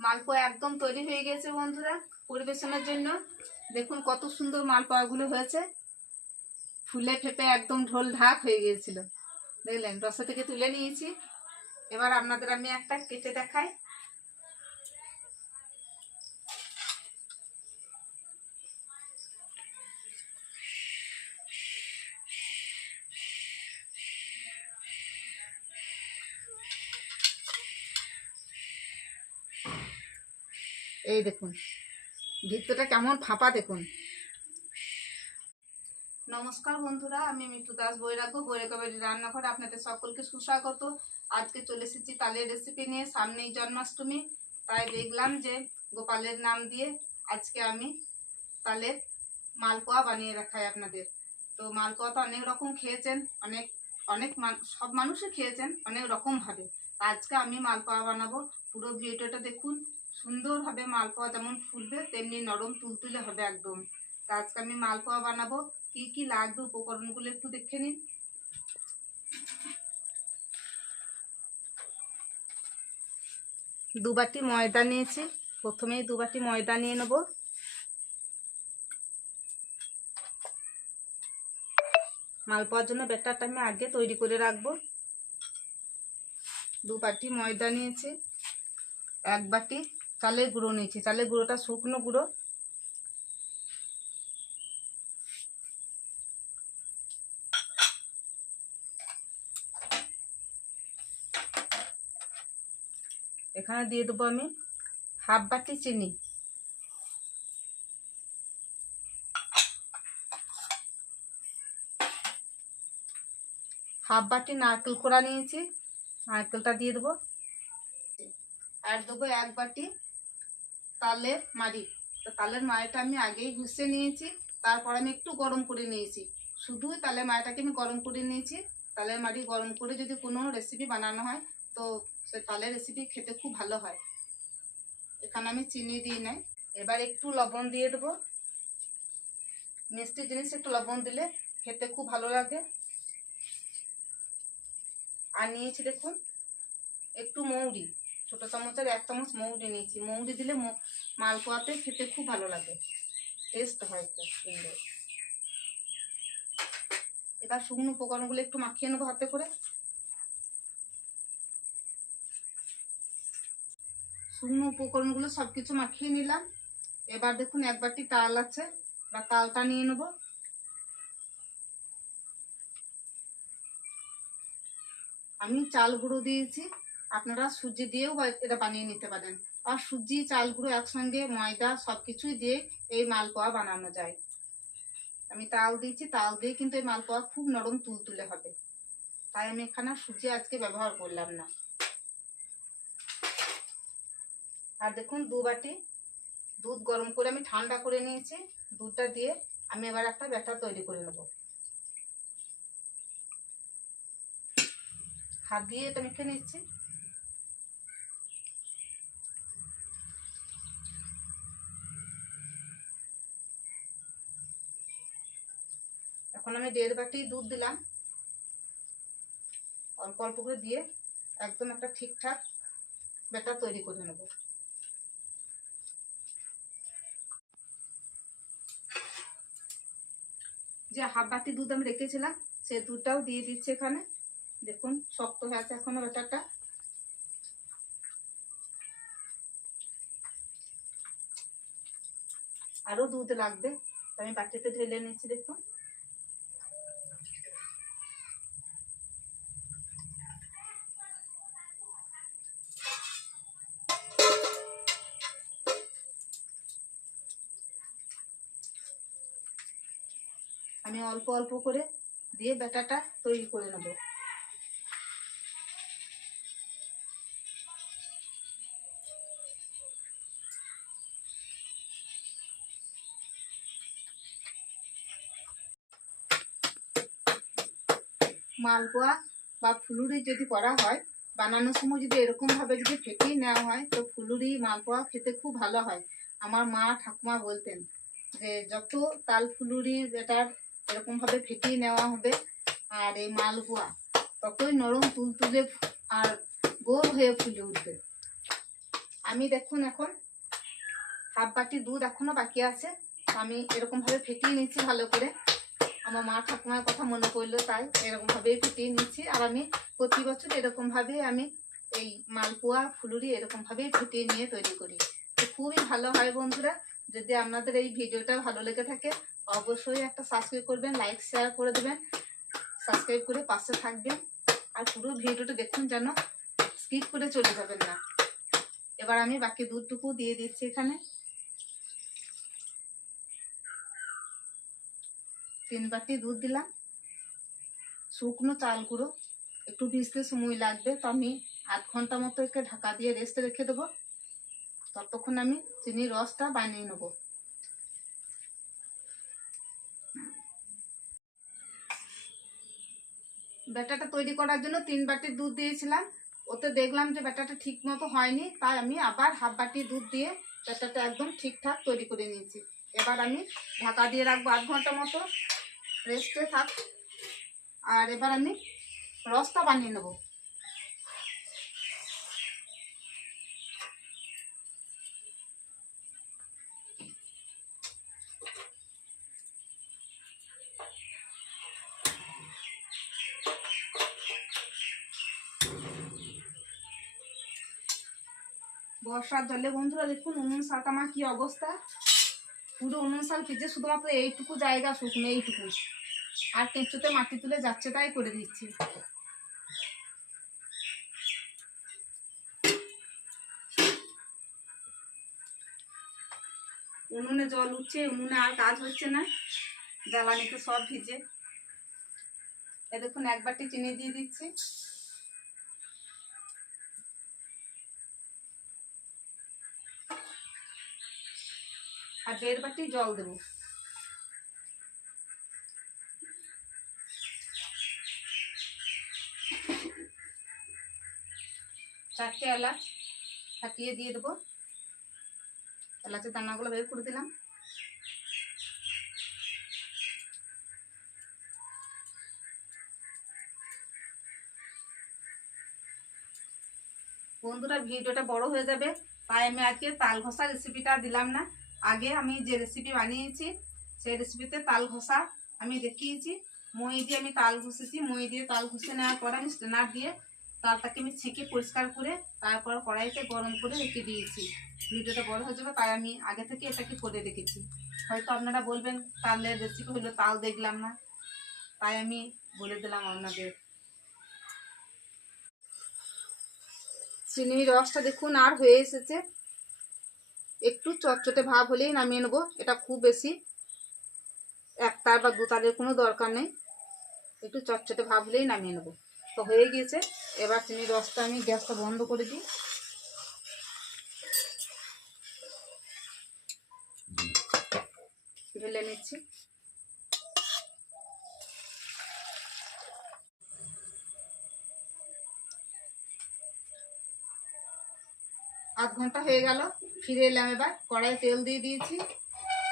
মালপোয়া একদম তৈরি হয়ে গেছে বন্ধুরা পরিবেশনের জন্য। দেখুন কত সুন্দর মালপোয়াগুলো হয়েছে। ফুলে ফেপে একদম ঢোল ঢাক হয়ে গিয়েছিল। দেখলেন, রসা থেকে তুলে নিয়েছি। এবার আপনাদের আমি একটা কেটে দেখাই। এই দেখুন। ভিতরটা কেমন ফাঁপা দেখুন। নমস্কার বন্ধুরা, আমি মিঠু দাস বৈরাগ্য বৈরাগ্যবাড়ি রান্নাঘর আপনাদের সকলকে সুস্বাগত। আজকে চলে এসেছি তালের রেসিপি নিয়ে, সামনেই জন্মাষ্টমী, তাই দেখলাম যে গোপালের নাম দিয়ে আজকে আমি তালের মালপোয়া বানিয়ে রাখাই আপনাদের। তো মালপোয়া তো অনেক রকম খেয়েছেন, অনেক অনেক সব মানুষই খেয়েছেন অনেক রকম ভাবে আজকে আমি মালপোয়া বানাবো, পুরো ভিডিওটা দেখুন। সুন্দরভাবে মালপোয়া যেমন ফুলবে, তেমনি নরম তুলতুলে হবে একদম। তা আজকে আমি মালপোয়া বানাবো। কি কি লাগবে উপকরণগুলো একটু দেখে নিন। দু বাটি ময়দা নিয়েছি। প্রথমেই দু বাটি ময়দা নিয়ে নেব। মালপোয়ার জন্য ব্যাটারটা আমি আগে তৈরি করে রাখব। দু বাটি ময়দা নিয়েছি। এক বাটি চালের গুঁড়ো নিয়েছি। চালের গুঁড়োটা শুকনো গুঁড়ো। এখানে দিয়ে দেবো আমি হাফ বাটি চিনি। হাফ বাটি নারকেল কোড়া নিয়েছি। নারকেলটা দিয়ে দেবো। আর দেবো এক বাটি তালের মাড়ি। তো তালের মাড়িটা আমি আগেই ঘুষে নিয়েছি, তারপর আমি একটু গরম করে নিয়েছি। শুধু তালের মাড়িটাকে আমি গরম করে নিয়েছি। তালের মাড়ি গরম করে যদি কোনো রেসিপি বানানো হয়, তো সে তালের রেসিপি খেতে খুব ভালো হয়। এখানে আমি চিনি দিই নাই। এবার একটু লবণ দিয়ে দেবো। মিষ্টি জিনিস একটু লবণ দিলে খেতে খুব ভালো লাগে। আর নিয়েছি দেখুন, একটু মৌরি। ছোট চামচের এক চামচ মৌরি নিয়েছি। মৌরি দিলে মালপোয়াতে খেতে খুব ভালো লাগে। টেস্ট হয় খুব সুন্দর। এবার শুকনো উপকরণগুলো একটু মাখিয়ে নেব হাতে করে। শুকনো উপকরণগুলো সব কিছু মাখিয়ে নিলাম। এবার দেখুন এক বাটি তাল আছে। বা তালটা নিয়ে নেব। আমি চাল গুঁড়ো দিয়েছি। আপনারা সুজি দিয়েও এটা বানিয়ে নিতে পারেন। আর সুজি চাল গুঁড়ো একসঙ্গে, ময়দা সব কিছুই দিয়ে এই মালপোয়া বানানো যায়। আমি তাল দিয়েছি, তাল দিয়ে কিন্তু এই মালপোয়া খুব নরম তুলতুলে হবে। তাই আমি এখানে সুজি আজকে ব্যবহার করলাম না। আর দেখুন, দু বাটি দুধ গরম করে আমি ঠান্ডা করে নিয়েছি। দুধটা দিয়ে আমি এবার একটা ব্যাটার তৈরি করে নেব। হাত দিয়ে এটা মেখে নিচ্ছি। এখন আমি দেড় বাটি দুধ দিলাম। অল্প অল্প করে দিয়ে একদম একটা ঠিকঠাক ব্যাটার তৈরি করে নেব। যে হাফ বাটি দুধ আমি রেখেছিলাম, সে দুধটাও দিয়ে দিচ্ছি এখানে। দেখুন, শক্ত হয়ে আছে এখনও ব্যাটারটা। আরও দুধ লাগবে আমি বাটিতে ঢেলে নিচ্ছি, দেখুন। আমি অল্প অল্প করে দিয়ে ব্যাটাটা তৈরি করে নেব। মালপোয়া বা ফুলুরি যদি করা হয়, বানানোর সময় যদি এরকম ভাবে যদি ফেটিয়ে নেওয়া হয়, তো ফুলুরি, মালপোয়া খেতে খুব ভালো হয়। আমার মা ঠাকুমা বলতেন যে, যত তাল ফুলুরি, ব্যাটার এরকম ভাবে ফেটিয়ে নেওয়া হবে। আর এই মালপোয়া ততই নরম তুলতুলে আর গোল হয়ে ফুলে উঠবে। আমি দেখুন এখন হাফ বাটি দুধ এখনও বাকি আছে। আমি এরকম ভাবে ফেটিয়ে নিচ্ছি ভালো করে। আমার মা ঠাকুমার কথা মনে পড়ল, তাই এরকম ভাবে ফেটিয়ে নিচ্ছি আর আমি প্রতি বছর এরকম ভাবে আমি এই মালপোয়া ফুলুরি এরকম ভাবেই ফুটিয়ে নিয়ে তৈরি করি। খুবই ভালো হয় বন্ধুরা। যদি আপনাদের এই ভিডিওটা ভালো লেগে থাকে, অবশ্যই একটা সাবস্ক্রাইব করবেন লাইক শেয়ার করে দেবেন সাবস্ক্রাইব করে পাশে থাকবেন। আর পুরো ভিডিওটা দেখুন যেন স্কিপ করে চলে যাবেন না। এবার আমি বাকি দুধটুকু দিয়ে দিচ্ছি এখানে। তিন বাটি দুধ দিলাম। শুকনো চাল গুঁড়ো। একটু ভিজতে সময় লাগবে, তো আমি আধ ঘণ্টা মতো একে ঢাকা দিয়ে রেস্টে রেখে দেবো। ততক্ষণ আমি চিনির রসটা বানিয়ে নেব। ব্যাটাটা তৈরি করার জন্য তিন বাটি দুধ দিয়েছিলাম। ওতে দেখলাম যে ব্যাটাটা ঠিক মতো হয়নি, তাই আমি আবার হাফ বাটি দুধ দিয়ে ব্যাটাটা একদম ঠিকঠাক তৈরি করে নিয়েছি। এবার আমি ঢাকা দিয়ে রাখব আধ ঘণ্টা মতো, রেস্টে থাক। আর এবার আমি রসটা বানিয়ে নেব। বর্ষার জলে। বন্ধুরা দেখুন, উনুন শালটা আমার কি অবস্থা। পুরো উনুন শাল ভিজে শুধুমাত্র এইটুকু জায়গা শুকনো, এইটুকু। আর কেঁচোতে মাটি তুলে যাচ্ছে, তাই করে দিচ্ছি। উনুনে জল উঠছে, উনুনে আর কাজ হচ্ছে না। জ্বালানিতে সব ভিজে। এ দেখুন এক বাটি চিনি দিয়ে দিচ্ছি। আর দেড় বাটি জল দেবো। চারটে এলাচ ফাটিয়ে দিয়ে দেবো। এলাচের দানাগুলো বের করে দিলাম। বন্ধুরা, ভিডিওটা বড় হয়ে যাবে, তাই আমি আজকে তাল ঘষা রেসিপিটা দিলাম না। আগে আমি যে রেসিপি বানিয়েছি, সেই রেসিপিতে তাল ঘষা আমি দেখিয়েছি। মই দিয়ে আমি তাল ঘষেছি, মই দিয়ে তাল ঘষে নেওয়ার পর আমি স্টেনার দিয়ে তালটাকে আমি ছেঁকে পরিষ্কার করে তারপর কড়াইতে গরম করে রেখে দিয়েছি। ভিডিওটা বড় হয়ে যাবে, তাই আমি আগে থেকে এটাকে করে রেখেছি। হয়তো আপনারা বলবেন, তালের রেসিপি হলো তাল দেখলাম না। তাই আমি বলে দিলাম আপনাদের। চিনির রসটা দেখুন, আর হয়ে এসেছে। একটু চটচটে ভাব হলেই নামিয়ে নেব, এটা খুব বেশি। এক তার বা দু তারের কোনো দরকার নেই। একটু চটচটে ভাব হলেই নামিয়ে নেব। তো হয়ে গিয়েছে, এবার চিনির রসটা আমি গ্যাসটা বন্ধ করে দিই। ঢেলে নিচ্ছি। আধ ঘণ্টা হয়ে গেল ফিরে এলাম এবার। কড়াই তেল দিয়ে দিয়েছি।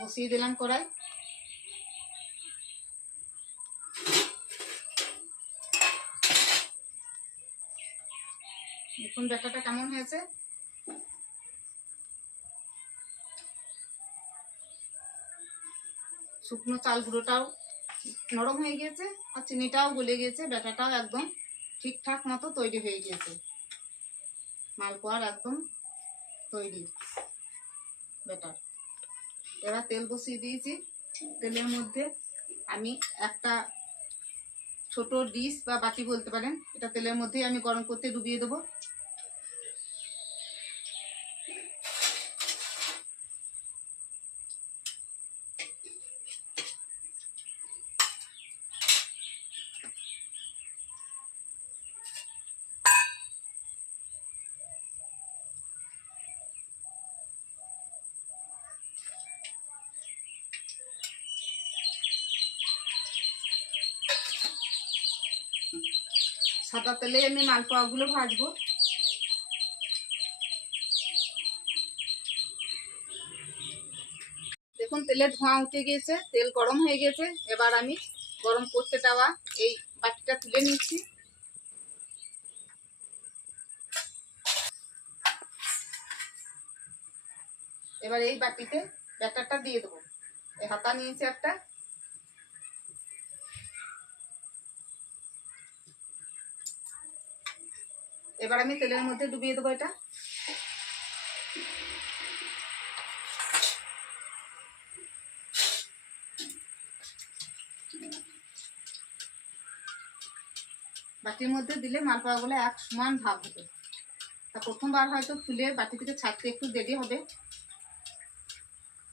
বসিয়ে দিলাম কড়াই। দেখুন ব্যাটাটা কেমন হয়েছে। শুকনো চাল গুঁড়োটাও নরম হয়ে গিয়েছে আর চিনিটাও গলে গিয়েছে। ব্যাটাটাও একদম ঠিকঠাক মতো তৈরি হয়ে গিয়েছে। মালপোয়ার একদম তৈরি। বেটার। এবার তেল বসিয়ে দিয়েছি। তেলের মধ্যে আমি একটা ছোট ডিশ বা বাটি বলতে পারেন। এটা তেলের মধ্যেই আমি গরম করতে ডুবিয়ে দেবো। সাদা তেলে আমি মালপোয়াগুলো ভাজবো। দেখুন তেলের ধোঁয়া উঠে গিয়েছে তেল গরম হয়ে গেছে। এবার আমি গরম করতে দেওয়া এই বাটিটা তুলে নিচ্ছি। এবার এই বাটিতে ব্যাটারটা দিয়ে দেবো। হাতা নিয়েছি একটা। এবার আমি তেলের মধ্যে ডুবিয়ে দেবো এটা। বাটির মধ্যে দিলে মালপোয়াগুলো এক সমান ভাব হবে। তা প্রথমবার হয়তো ফুলে বাটি থেকে ছাড়তে একটু দেরি হবে।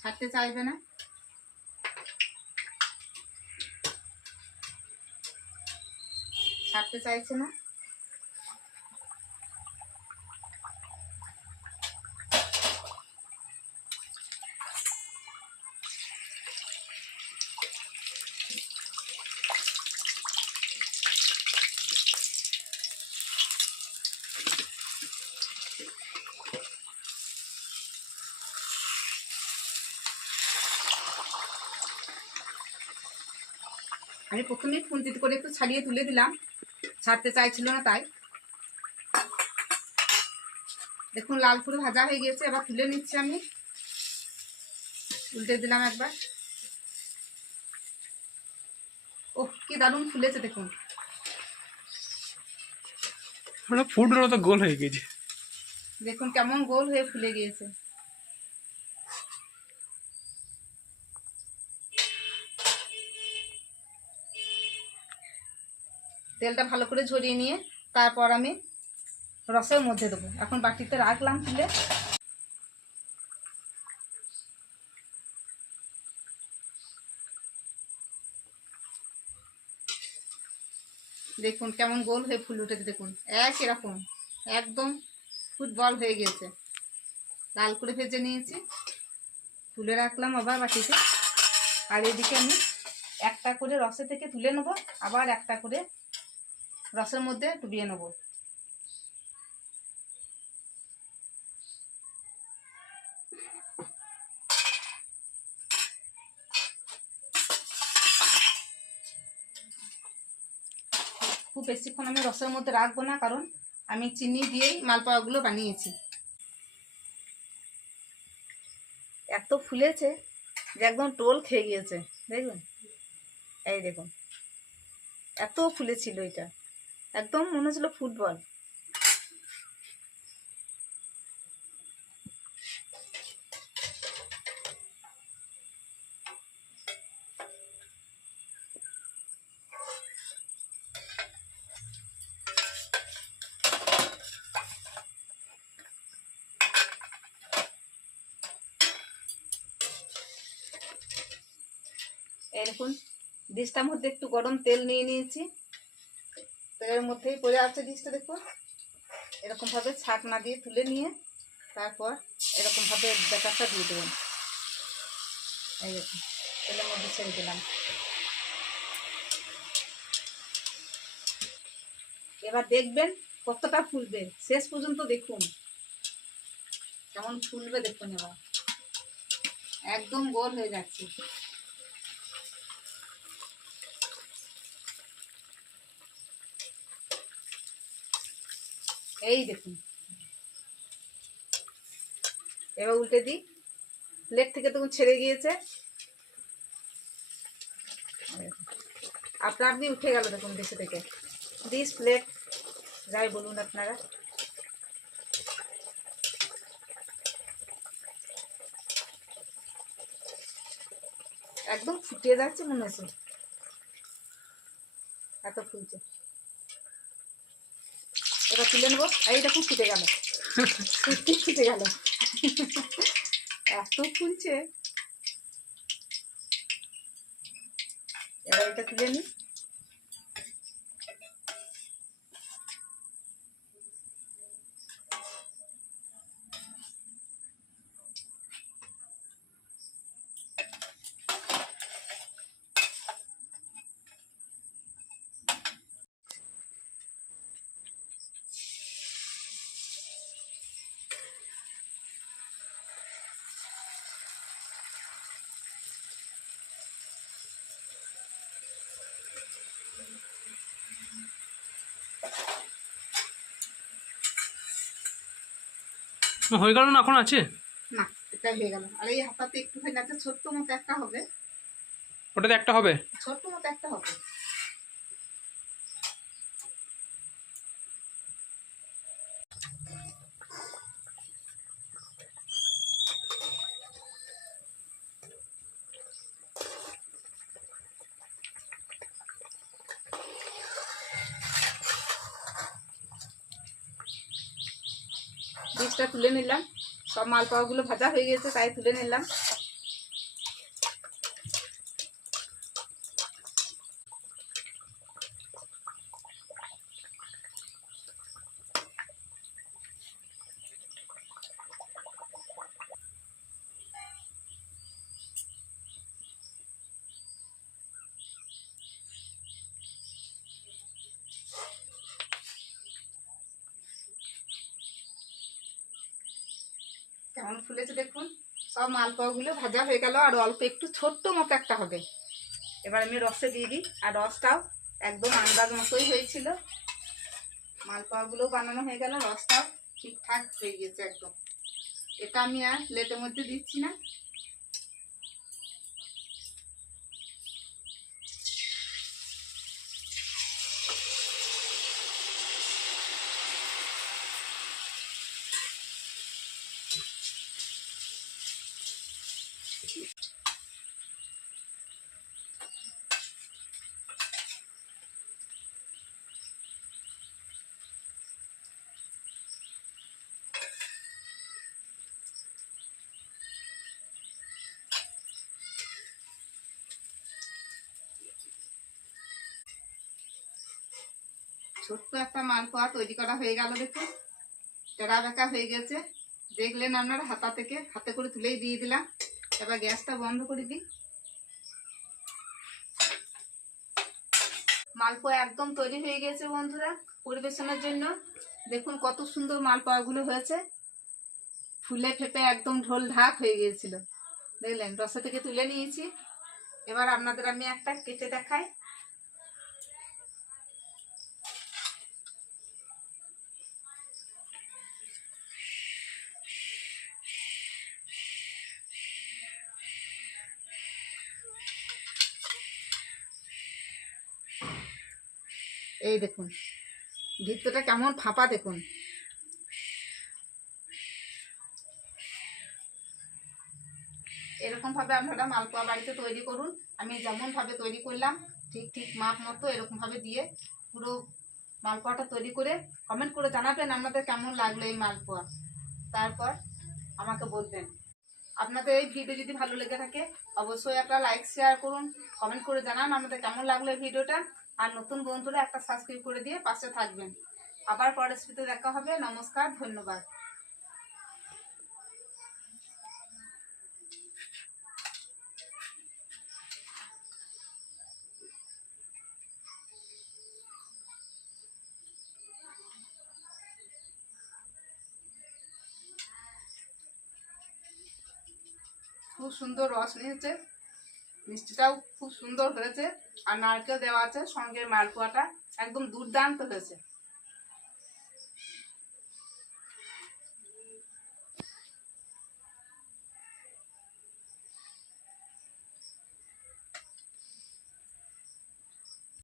ছাড়তে চাইবে না। ছাড়তে চাইছে না। আমি প্রথমেই খুন্তিতে করে একটু ছাড়িয়ে তুলে দিলাম। ছাড়তে চাইছিল না তাই। দেখুন লাল করে ভাজা হয়ে গিয়েছে এবার তুলে নিচ্ছি আমি। উল্টে দিলাম একবার। ও কি দারুণ ফুলেছে দেখুন। মানে ফুটগুলো তো গোল হয়ে গেছে দেখুন কেমন গোল হয়ে ফুলে গিয়েছে। তেলটা ভালো করে ঝরিয়ে নিয়ে তারপর আমি রসের মধ্যে দেবো। এখন বাটিতে রাখলাম তুলে। দেখুন কেমন গোল হয়ে ফুল উঠেছে, দেখুন। এক এরকম একদম ফুটবল হয়ে গেছে লাল করে ভেজে নিয়েছি। তুলে রাখলাম আবার বাটিতে। আর এদিকে আমি একটা করে রসে থেকে তুলে নেব, আবার একটা করে রসের মধ্যে ডুবিয়ে নেব। খুব বেশিক্ষণ আমি রসের মধ্যে রাখব না, কারণ আমি চিনি দিয়েই মালপোয়াগুলো বানিয়েছি। এত ফুলেছে যে একদম টোল খেয়ে গিয়েছে দেখবেন এই দেখুন, এত ফুলেছিল এটা। একদম মনে হচ্ছিল ফুটবল। এই দেখুন ডিশটার মধ্যে একটু গরম তেল নিয়ে নিয়েছি। তেলের মধ্যেই পড়ে আছে ডিশটা দেখুন এরকমভাবে ছাকনা দিয়ে তুলে নিয়ে তারপর এরকমভাবে ব্যাটারটা দিয়ে দেবেন এই তেলের মধ্যে ছেড়ে দিলাম। এবার দেখবেন কতটা ফুলবে। শেষ পর্যন্ত দেখুন। কেমন ফুলবে দেখুন এবার। একদম গোল হয়ে যাচ্ছে। এই দেখুন। এবার উল্টে দিই। প্লেট থেকে তখন ছেড়ে গিয়েছে। আপনা আপনি উঠে গেল দেখুন দেশে থেকে। দিস প্লেট যাই বলুন আপনারা। একদম ফুটিয়ে যাচ্ছে মনে হচ্ছে। এত ফুলছে। এবার তুলে নেব। এই খুব ফুটে গেল। সত্যি ফুটে গেল। এত ফুলছে। এবার এটা তুলে নিই হয়ে গেল না এখন আছে? না এটা হয়ে গেল। আর এই হাতাতে একটুখানি আছে ছোট্ট মতো একটা হবে। ওটাতে একটা হবে? ছোট্ট মতো একটা হবে। বীজটা তুলে নিলাম। সব মালপোয়াগুলো ভাজা হয়ে গেছে তাই তুলে নিলাম। কেমন ফুলেছে দেখুন, সব মালপোয়াগুলো ভাজা হয়ে গেল, আর অল্প একটু ছোট্ট মতো একটা হবে। এবার আমি রসে দিয়ে দিই, আর রসটাও একদম আন্দাজ মতোই হয়েছিল। মালপোয়াগুলো বানানো হয়ে গেল, রসটাও ঠিকঠাক হয়ে গিয়েছে একদম। এটা আমি আর প্লেটের মধ্যে দিচ্ছি না। ছোট্ট একটা মালপোয়া তৈরি করা হয়ে গেল দেখুন। টেরা বেঁকা হয়ে গেছে। দেখলেন আপনারা, হাতা থেকে, হাতে করে তুলেই দিয়ে দিলাম। এবার গ্যাসটা বন্ধ করে দিই। মালপোয়া একদম তৈরি হয়ে গেছে বন্ধুরা, পরিবেশনের জন্য। দেখুন কত সুন্দর মালপোয়াগুলো হয়েছে। ফুলে ফেপে একদম ঢোল ঢাক হয়ে গিয়েছিল। দেখলেন, রসা থেকে তুলে নিয়েছি। এবার আপনাদের আমি একটা কেটে দেখাই। এই দেখুন। ভিতরটা কেমন ফাঁপা দেখুন। এরকম ভাবে আপনারা মালপোয়া বাড়িতে তৈরি করুন। আমি যেমন ভাবে তৈরি করলাম, ঠিক ঠিক মাপ মতো এরকম ভাবে দিয়ে পুরো মালপোয়াটা তৈরি করে কমেন্ট করে জানাবেন আপনাদের কেমন লাগল এই মালপোয়া। তারপর আমাকে বলবেন। আপনাদের এই ভিডিও যদি ভালো লেগে থাকে, অবশ্যই একটা লাইক শেয়ার করুন। কমেন্ট করে জানান আমাদের কেমন লাগল এই ভিডিওটা আর নতুন বন্ধুরা একটা সাবস্ক্রাইব করে দিয়ে পাশে থাকবেন। আবার পরের স্মৃতি দেখা হবে। নমস্কার, ধন্যবাদ। খুব সুন্দর রস নিয়েছে। মিষ্টিটাও খুব সুন্দর হয়েছে। আর নারকেল দেওয়া আছে সঙ্গে মালপোয়াটা। একদম দুর্দান্ত হয়েছে।